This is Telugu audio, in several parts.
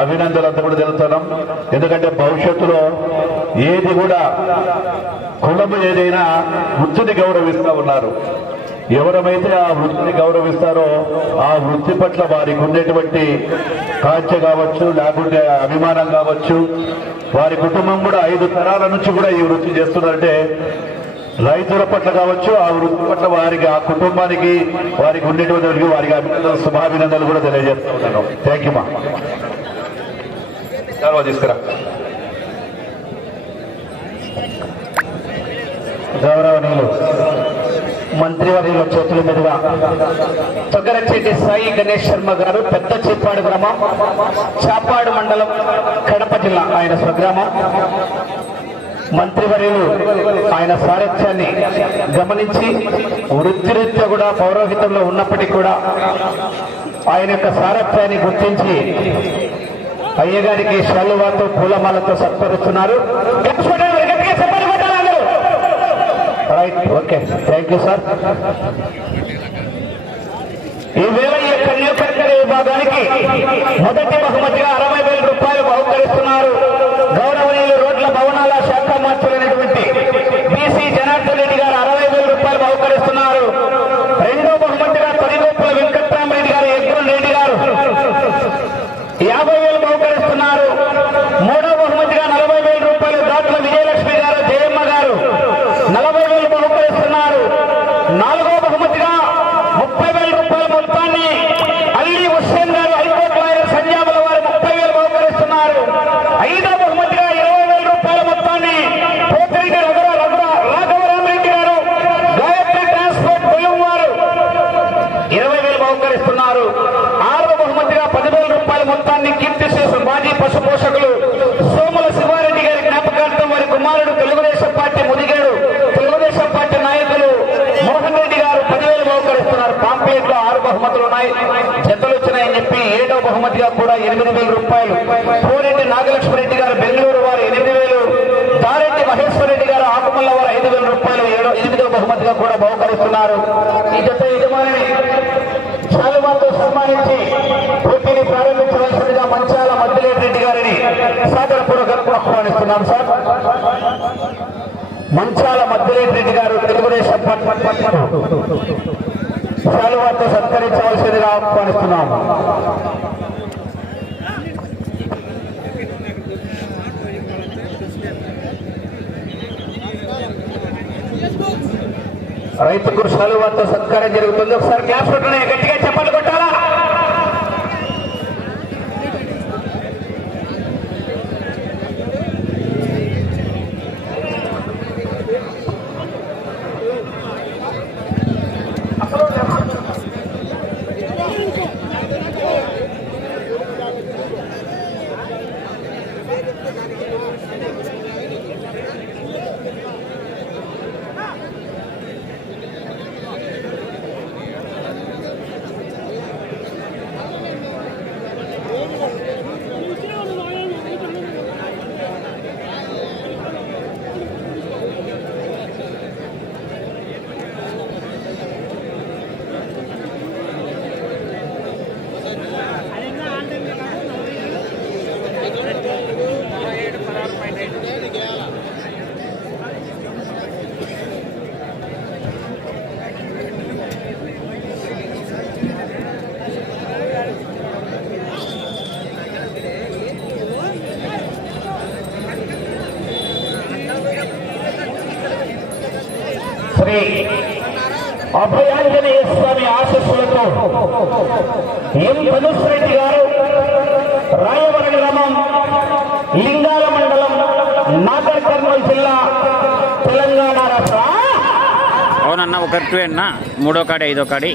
అభినందనలు అంతా కూడా తెలుస్తున్నాం ఎందుకంటే భవిష్యత్తులో ఏది కూడా కులము ఏదైనా వృత్తిని గౌరవిస్తూ ఉన్నారు. ఎవరమైతే ఆ వృత్తిని గౌరవిస్తారో ఆ వృత్తి పట్ల వారికి ఉండేటువంటి కాంక్ష కావచ్చు లేకుంటే అభిమానం కావచ్చు వారి కుటుంబం కూడా ఐదు తరాల నుంచి కూడా ఈ వృత్తి చేస్తున్నారంటే రైతుల పట్ల కావచ్చు ఆ వృత్తి పట్ల వారికి ఆ కుటుంబానికి వారికి ఉండేటువంటి వారికి వారికి అభినందనలు శుభాభినందనలు కూడా తెలియజేస్తూ ఉన్నాను. థ్యాంక్ యూ మా తర్వాత తీసుకురా. గౌరవనీయులు మంత్రివర్యుల చేతుల మీదుగా. తొగరచేటి సాయి గణేష్ శర్మ గారు పెద్ద చేపాడు గ్రామం చాపాడు మండలం కడప జిల్లా ఆయన స్వగ్రామం. మంత్రివర్యులు ఆయన సారథ్యాన్ని గమనించి వృత్తిరీత్యా కూడా పౌరోహితంలో ఉన్నప్పటికీ కూడా ఆయన యొక్క సారథ్యాన్ని గుర్తించి అయ్యగారికి శాలువాతో పూలమాలతో సత్కరిస్తున్నారు. Right okay thank you sir ఈవేళ ఈ కన్యాకర్కర విభాగానికి మొదటి బహుమతిగా అరవై వేల రూపాయలు బహుకరిస్తున్నారు. గౌరవనీయులు రోడ్ల భవనాల శాఖ మార్చులైనటువంటి బీసీ జనార్దన్ రెడ్డి గారు అరవై వేల రూపాయలు బహుకరిస్తున్నారు రెండో బహుమతిగా తొలిగోపుల వెంకట్రామరెడ్డి గారు ఎగ్గుల్ రెడ్డి గారు యాభై వేలు బహుకరిస్తున్నారు మూడో బహుమతిగా నలభై వేల రూపాయలు దాట్ల విజయలక్ష్మి గారు జయమ్మ గారు నలభై వేలు బహుకరిస్తున్నారు నాలుగో బహుమతిగా ముప్పై వేల రూపాయల మొత్తాన్ని అల్లి హుస్సేన్ గారు హైకోర్టు లాయర్ సంజాబుల వారు ముప్పై వేలు బహుకరిస్తున్నారు ఐదో బహుమతిగా ఇరవై వేల రూపాయల మొత్తాన్ని పోతిరెడ్డి రఘుర రఘుర రాఘవరామరెడ్డి గారు గాయత్రి ట్రాన్స్పోర్ట్ పొలం వారు ఇరవై వేలు బహుకరిస్తున్నారు ఆరవ బహుమతిగా పదివేల రూపాయల మొత్తాన్ని కీర్తి చేసిన రాష్ట్ర పోషకులు సోముల శివారెడ్డి గారి జ్ఞాపకార్థం వారి కుమారుడు తెలుగుదేశం పార్టీ ముదిగాడు. తెలుగుదేశం పార్టీ నాయకులు మోహన్ రెడ్డి గారు పదివేలు బహుకరిస్తున్నారు. పాంప్లెట్లో ఆరు బహుమతులు ఉన్నాయి. జతలు వచ్చినాయని చెప్పి ఏడో బహుమతిగా కూడా ఎనిమిది వేల రూపాయలు. కోరెడ్డి నాగలక్ష్మరెడ్డి గారు బెంగళూరు వారు ఎనిమిది వేలు. దారెడ్డి మహేశ్వర రెడ్డి గారు ఆకుమల్ల వారు ఐదు వేల రూపాయలు. ఏడో ఎనిమిదో బహుమతిగా కూడా బహుకరిస్తున్నారు. ఈ జత యజమానిని శాలువాతో సన్మానించి పోటీని ప్రారంభించవలసిందిగా మంచాల గారిని సాదరపూర్వకంగా ఆహ్వానిస్తున్నాం సార్ మంచాల మద్దిలేటి రెడ్డి గారు తెలుగుదేశం పార్టీ శాలువాతో సత్కరించవలసిందిగా ఆహ్వానిస్తున్నాము రైతుకు కృషాలు సత్కారం జరుగుతుంది. ఒకసారి క్లాస్ కొట్టండి. గట్టిగా చెప్పాలి కొట్టాలి. Adelante. శ్రీ అభయాంజనేయ స్వామి ఆశస్సులతో ఎం ధనుష్ రెడ్డి గారు రాయవర గ్రామం లింగాల మండలం నాగర్ కర్నూలు జిల్లా తెలంగాణ రాష్ట్ర. అవునన్నా ఒకటి అన్న మూడో కాడి ఐదో కాడి.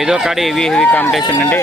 ఐదో కాడి హెవీ హెవీ కాంపిటీషన్ అండి.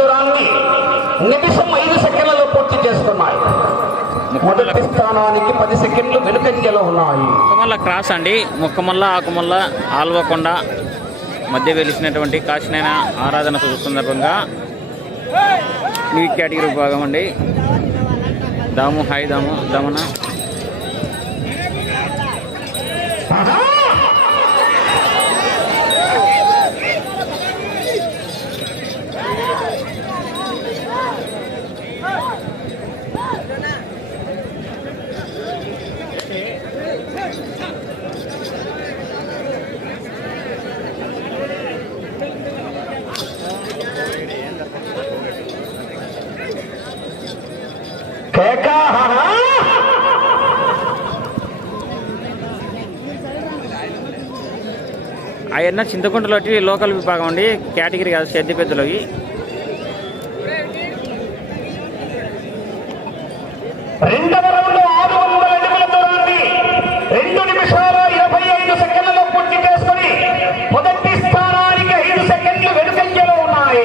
దూరాన్ని నిమిషం ఐదు సెకండ్లలో పూర్తి చేస్తున్నాయి. మొదటి స్థానానికి పది సెకండ్లు వెనుకంజలో ఉన్నాయి. ముక్కమల్ల క్రాస్ అండి. ముక్కమల్ల ఆకుమల్ల ఆల్వకొండ మధ్య వెలిసినటువంటి కాశీనైన ఆరాధన సందర్భంగా ఈ కేటగిరీ భాగం అండి దాము హాయ్ దాము దమన. అవన్నీ చింతకుంటలో లోకల్ విభాగం అండి. కేటగిరీ కాదు సేద్య పెద్దలవి రెండవ రౌండ్ ఆరు వందల అడుగుల దూరాన్ని రెండు నిమిషాల ఇరవై ఐదు సెకండ్లలో పూర్తి చేసుకుని మొదటి స్థానానికి ఐదు సెకండ్లు వెనుకంజలో ఉన్నాయి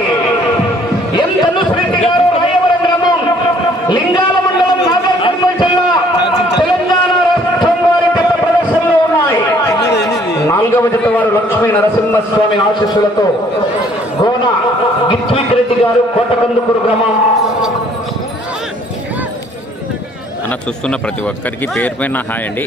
ఎం ధనుష్ రెడ్డి గారు రాయవరం గ్రామం లింగాల మండలం నాగర్ కర్నూలు జిల్లా తెలంగాణ రాష్ట్రం వారి పెద్ద ప్రదర్శనలో ఉన్నాయి నాలుగవ జత వారు లక్ష్మీ నరసింహస్వామి ఆశీస్సులతో గోన గిత్విక్ రెడ్డి గారు కోటకందుకూరు గ్రామం. అన్న చూస్తున్న ప్రతి ఒక్కరికి పేరు పైన హాయ్ అండి.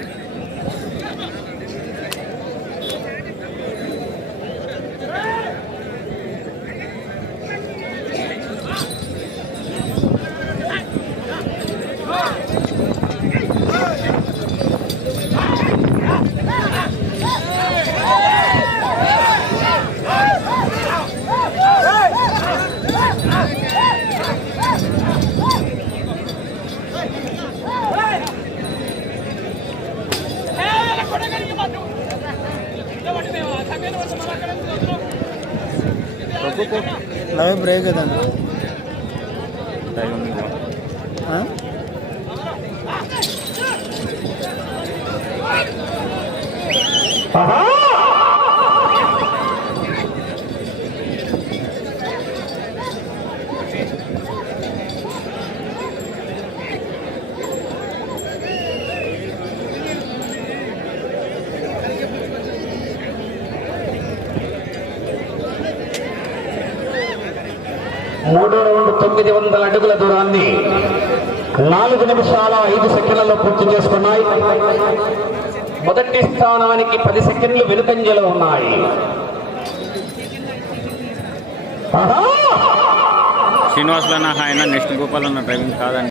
Saygıdan. మూడో రౌండ్ తొమ్మిది వందల అడుగుల దూరాన్ని నాలుగు నిమిషాల ఐదు సెకండ్లలో పూర్తి చేసుకున్నాయి. మొదటి స్థానానికి పది సెకండ్లు వెనుకంజలో ఉన్నాయి. ఆహా! శ్రీనివాసులు అన్న హాయ్ నెక్స్ట్ గోపాల్ అన్న డ్రైవింగ్ కాదండి.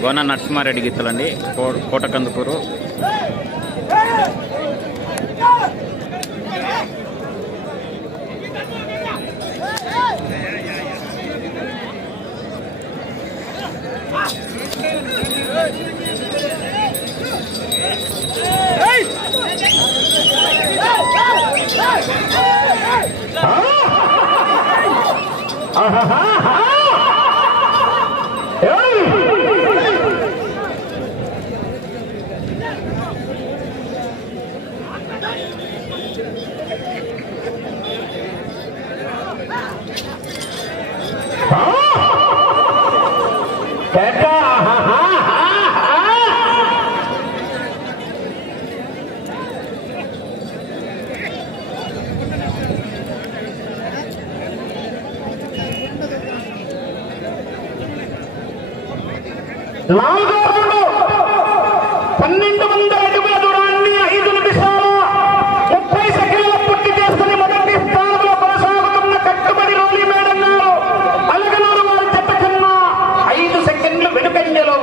గోన నరసింహారెడ్డి గీతలండి కో- కోటకందుకూరు ఏయ్! ఆ! కేక! ఆహాహా! నాలుగో రౌండ్ పన్నెండు వందల అడుగుల దూరాన్ని ఐదు నిమిషాల ముప్పై సెకండ్ల పూర్తి చేసుకుని మొదటి స్థానంలో కొనసాగుతున్న కట్టుబడి రోలి మేడం గారు అలగనూరు వారి చెత్త కన్నా ఐదు సెకండ్లు వెనుకంజలో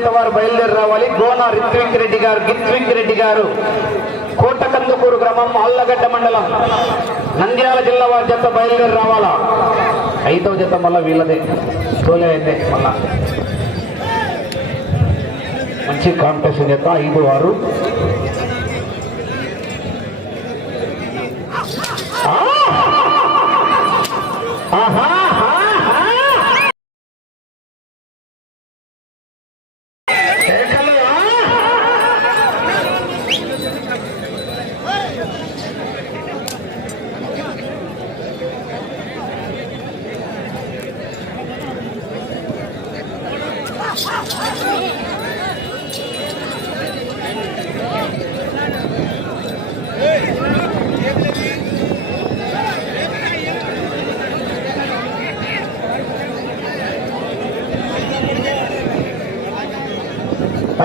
చేత వారు బయలుదేరి రావాలి గోన రిత్విక్ రెడ్డి గారు గిత్విక్ రెడ్డి గారు. కోటకందుకూరు గ్రామం అల్లగడ్డ మండలం. నంద్యాల జిల్లా వారి జత బయలుదేరి రావాలా? ఐదవ జత మళ్ళీ వీళ్ళదే. తోలే అయితే మళ్ళా. మంచి కాంపిటీషన్ జత ఐదు వారు ఆహా! కేకలు, ఆ!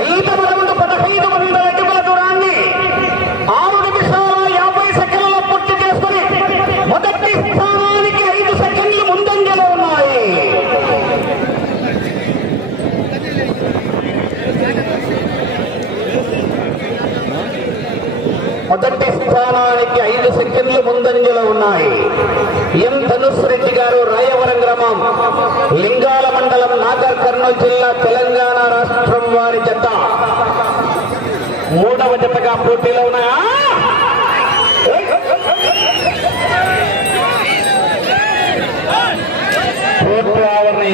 ఐదవ రౌండ్ పదహైదు వందల అడుగుల దూరాన్ని ఆరు నిమిషాల యాభై సెకండ్ల పూర్తి చేసుకుని మొదటి స్థానానికి ఐదు సెకండ్లు ముందంజలో ఉన్నాయి మొదటి స్థానానికి ఐదు సెకండ్లు ముందంజలో ఉన్నాయి. ఎం ధనుష్ రెడ్డి గారు రాయవరం గ్రామం లింగాల మండలం నాగర్ కర్నూలు జిల్లా తెలంగాణ రాష్ట్రం వారి జత. మూడవ జతగా పోటీలో ఉన్నాయా?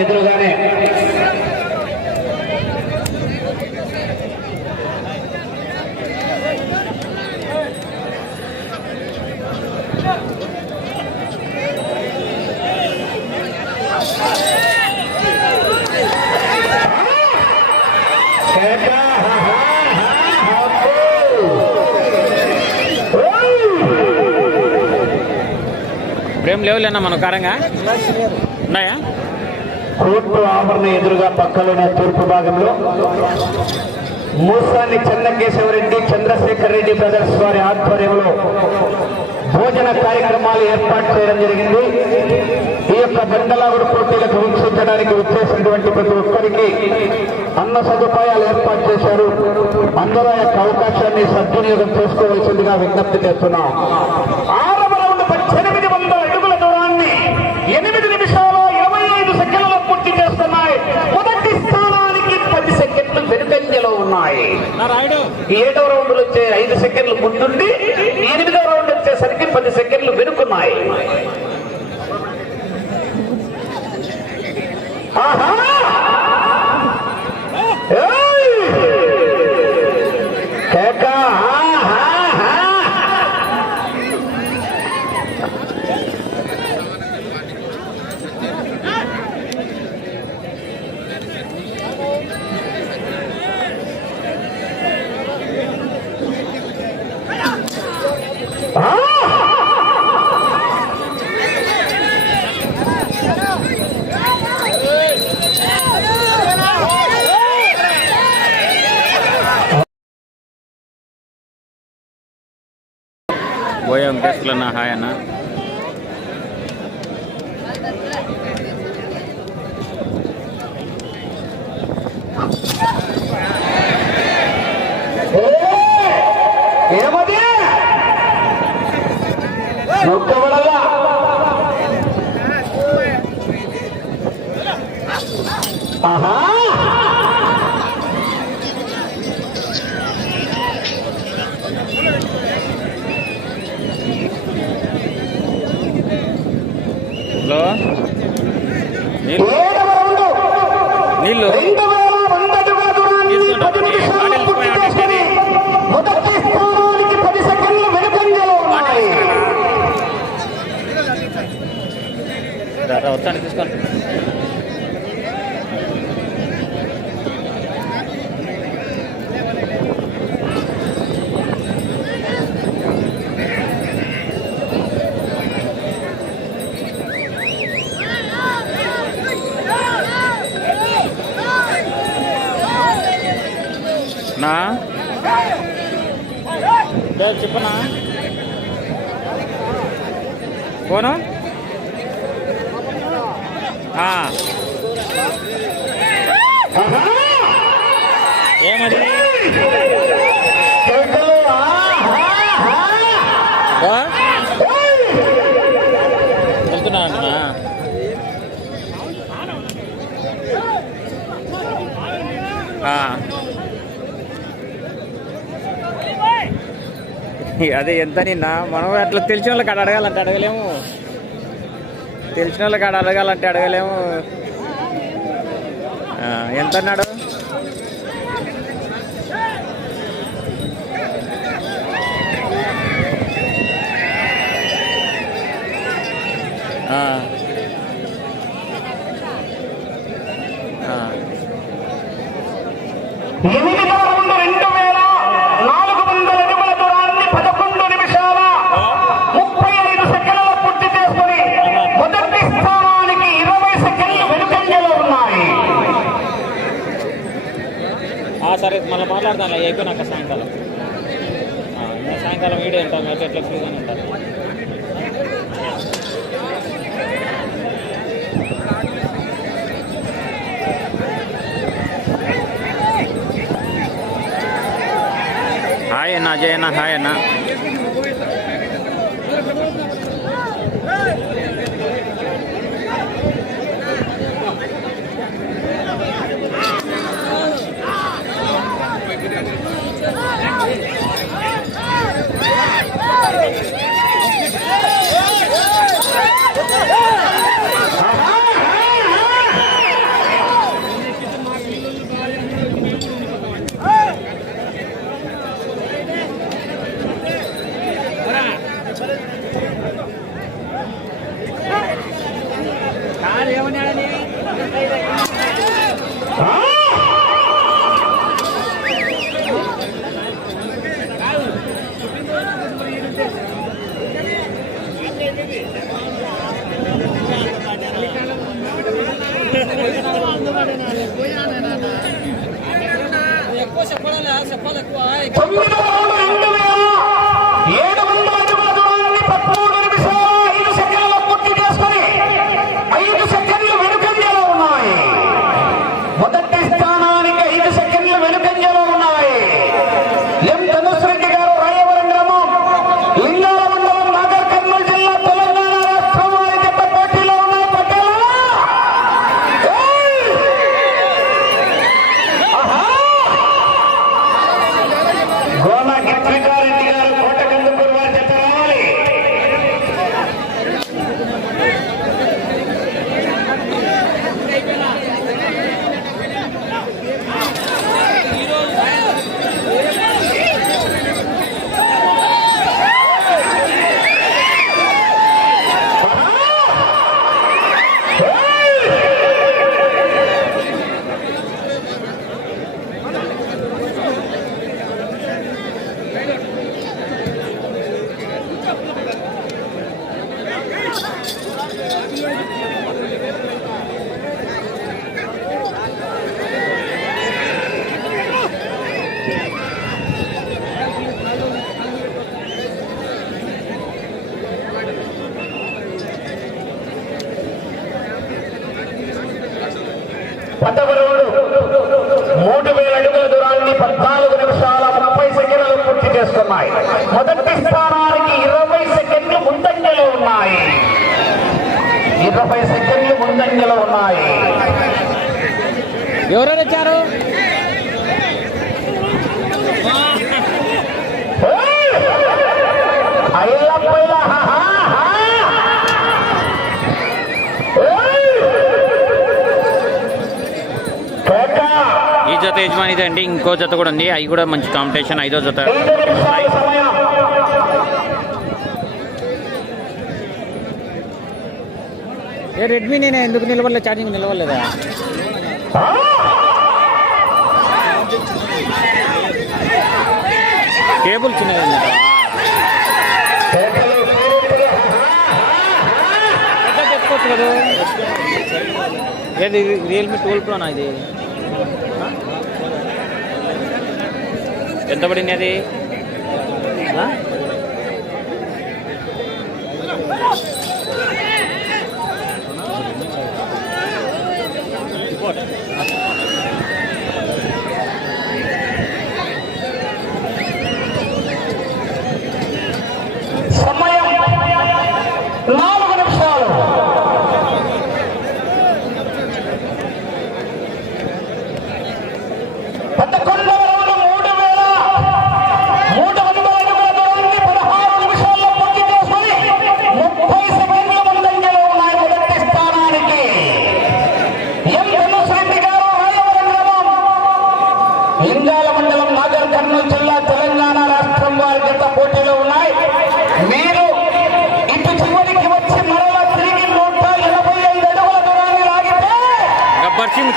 ఎదురుగా ఇప్పుడేం లేవులేనా మన కారంగా? ఉన్నాయా? కోర్టు ఆభరణ ఎదురుగా పక్కలోనే తూర్పు భాగంలో మూసాని చెన్నకేశవరెడ్డి చంద్రశేఖర్ రెడ్డి బ్రదర్స్ వారి ఆధ్వర్యంలో భోజన కార్యక్రమాలు ఏర్పాటు చేయడం జరిగింది. యొక్క బండలాగుడు పోటీలకు వీక్షించడానికి వచ్చేసినటువంటి ప్రతి ఒక్కరికి అన్న సదుపాయాలు ఏర్పాటు చేశారు. అందరూ ఆ యొక్క అవకాశాన్ని సద్వినియోగం చేసుకోవాల్సిందిగా విజ్ఞప్తి చేస్తున్నాం. ఆరవ రౌండ్ పద్దెనిమిది వందల అడుగుల దూరాన్ని ఎనిమిది నిమిషాల ఇరవై ఐదు సెకండ్ల పూర్తి చేస్తున్నాయి. మొదటి స్థానానికి పది సెకండ్లు వెనుకంజలో ఉన్నాయి. ఏడవ రౌండ్ వచ్చే ఐదు సెకండ్లు ముందుండి ఎనిమిదవ రౌండ్ వచ్చేసరికి పది సెకండ్లు వెనుకున్నాయి. ఆహా! ఏమది వచ్చాను తీసుకోండి. నా? చెప్పనా? ఫోను ఆ. ఏమది కేకలు, ఆహా, ఆహా. వెళ్తున్నా అంటున్నా ఆ. అదే ఎంత నిన్న మనం అట్లా తెలిసిన వాళ్ళకి అడగాలంటే అడగలేము తెలిసిన వాళ్ళకి అడ అడగాలంటే అడగలేము ఎంత అన్నాడు ఆ. ఆ. ఎనిమిదవ రౌండ్ రెండు వేల నాలుగు వందల అడుగుల దూరాన్ని పదకొండు నిమిషాల ముప్పై ఐదు సెకండ్ల పూర్తి చేసుకుని మొదటి స్థానానికి ఇరవై సెకండ్లు వెనుకంజలో ఉన్నాయి ఆ, సరే మళ్ళీ మాట్లాడదాం అయిపోయినాక సాయంకాలం. సాయంకాలం వీడియో ఉంటాం ఎట్లా ఎట్లా ఫ్రీగానే ఉంటారు. హాయ్ అన్న అజయ్ అన్న హాయ్ అన్న తొమ్మిదవ రౌండ్ రెండు వేల ఏడు వందల అడుగుల దూరాన్ని పదమూడు నిమిషాల ఐదు సెకండ్ల పూర్తి చేసుకుని ఐదు సెకండ్లు వెనుకంజలో ఉన్నాయి మొదటి స్థానానికి ఐదు సెకండ్లు వెనుకంజలో ఉన్నాయి ఎం ధనుష్ రెడ్డి గారు రాయవరం గ్రామం లింగాల మండలం నాగర్ కర్నూలు జిల్లా తెలంగాణ రాష్ట్రం వారి జత పోటీలో ఉన్నాయి పట్టేలా ఏయ్! ఆహా! గోన గిత్రికారెడ్డి గారు కోటకందుకూరు వారి జత రావాలి పదవ మూడు వేల అడుగుల దూరాన్ని పద్నాలుగు నిమిషాల ముప్పై సెకండ్లు పూర్తి చేస్తున్నాయి. మొదటి స్థానానికి ఇరవై సెకండ్లు ముందంజలో ఉన్నాయి. ఇరవై సెకండ్లు ముందంజలో ఉన్నాయి. ఎవరు వచ్చారు? యజమానిదే అండి ఇంకో జత కూడా ఉంది. అవి కూడా మంచి కాంపిటీషన్ ఐదో జత. ఏ రెడ్మీ నేను ఎందుకు నిలవలేదు ఛార్జింగ్ నిలవలేదా కేబుల్ చిన్నది ఉంది? కదా. కదా. ఏది రియల్మీ ట్వెల్వ్ ప్రోనా ఇది? ఎంత పడింది అది? పదకొండవ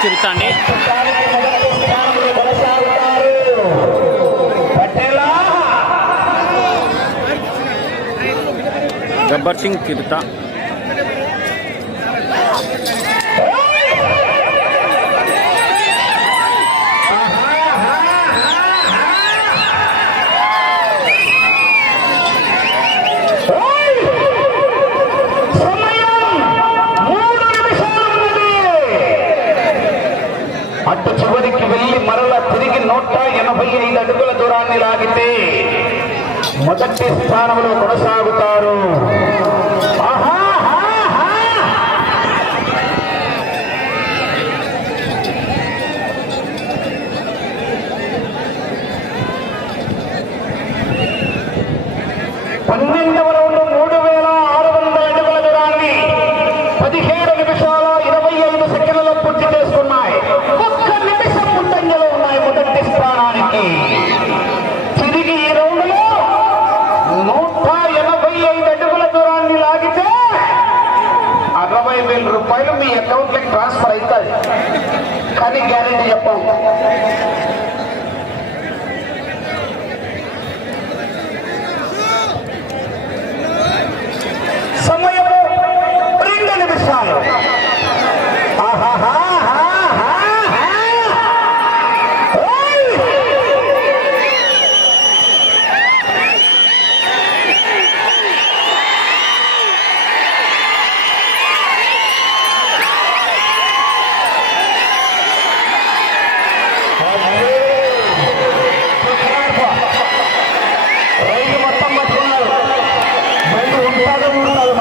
చిరుత అండి గబ్బర్ సింగ్ చిరుత ఓయ్! సమయం మూడు నిమిషాలు ఉన్నది. అటు చివరికి వెళ్ళి మరల తిరిగి నూట ఎనభై ఐదు అడుగుల దూరాన్ని లాగితే మొదటి స్థానంలో కొనసాగుతారు. உற்சாகம்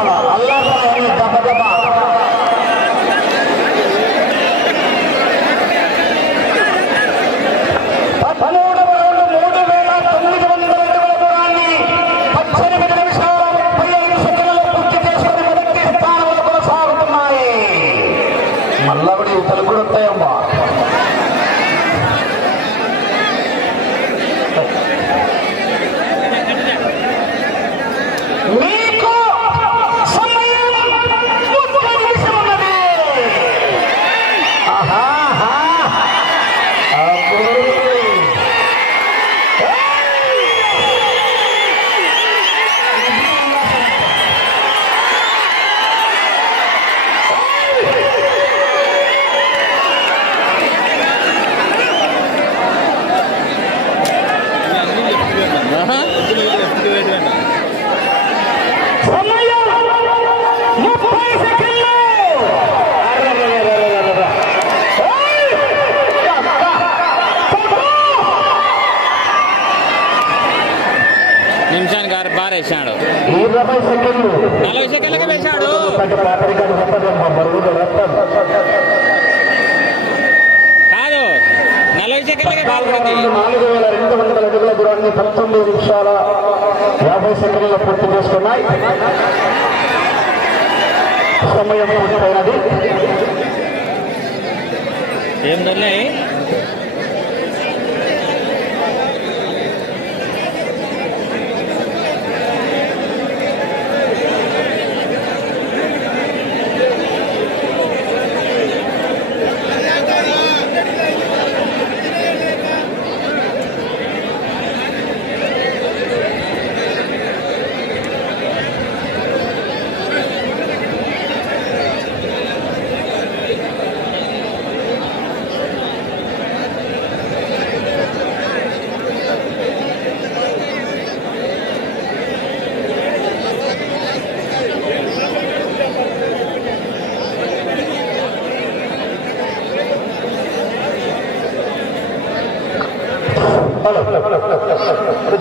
కాదు నలభై సెకండ్లకి పడింది నాలుగు వేల రెండు వందల అడుగుల దూరాన్ని పంతొమ్మిది నిమిషాల యాభై సెకండ్లలో పూర్తి చేసుకున్నాయి. సమయం పూర్తయినది. ఏం దొరినాయి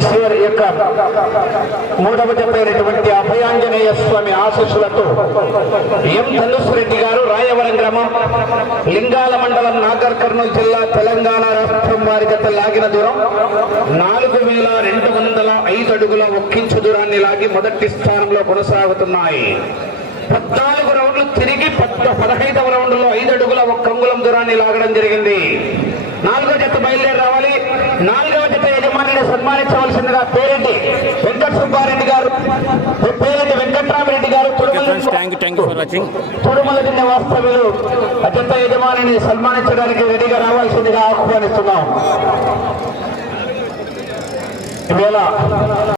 చివరి యొక్క మూడవ చెప్పైనటువంటి అభయాంజనేయ స్వామి ఆశీస్సులతో ఎం ధనుష్ రెడ్డి గారు రాయవరం గ్రామం లింగాల మండలం నాగర్ కర్నూలు జిల్లా తెలంగాణ రాష్ట్రం వారి గత లాగిన దూరం నాలుగు వేల రెండు వందల ఐదు అడుగుల ఒక్కించు దూరాన్ని లాగి మొదటి స్థానంలో కొనసాగుతున్నాయి. పద్నాలుగు రౌండ్లు తిరిగి పద్ద పదహైదవ రౌండ్లో ఐదు అడుగుల ఒక్క అంగుళం దూరాన్ని లాగడం జరిగింది. నాలుగో జత బయలుదేరి రావాలి. నాలుగవ జత యజమానిని సన్మానించవలసిందిగా పేరెడ్డి వెంకట సుబ్బారెడ్డి గారు పేరెడ్డి వెంకట్రామరెడ్డి గారు తుడుమల కింద వాస్తవ్యులు అత్యంత యజమానిని సన్మానించడానికి రెడీగా రావాల్సిందిగా ఆహ్వానిస్తున్నాం. ఈవేళ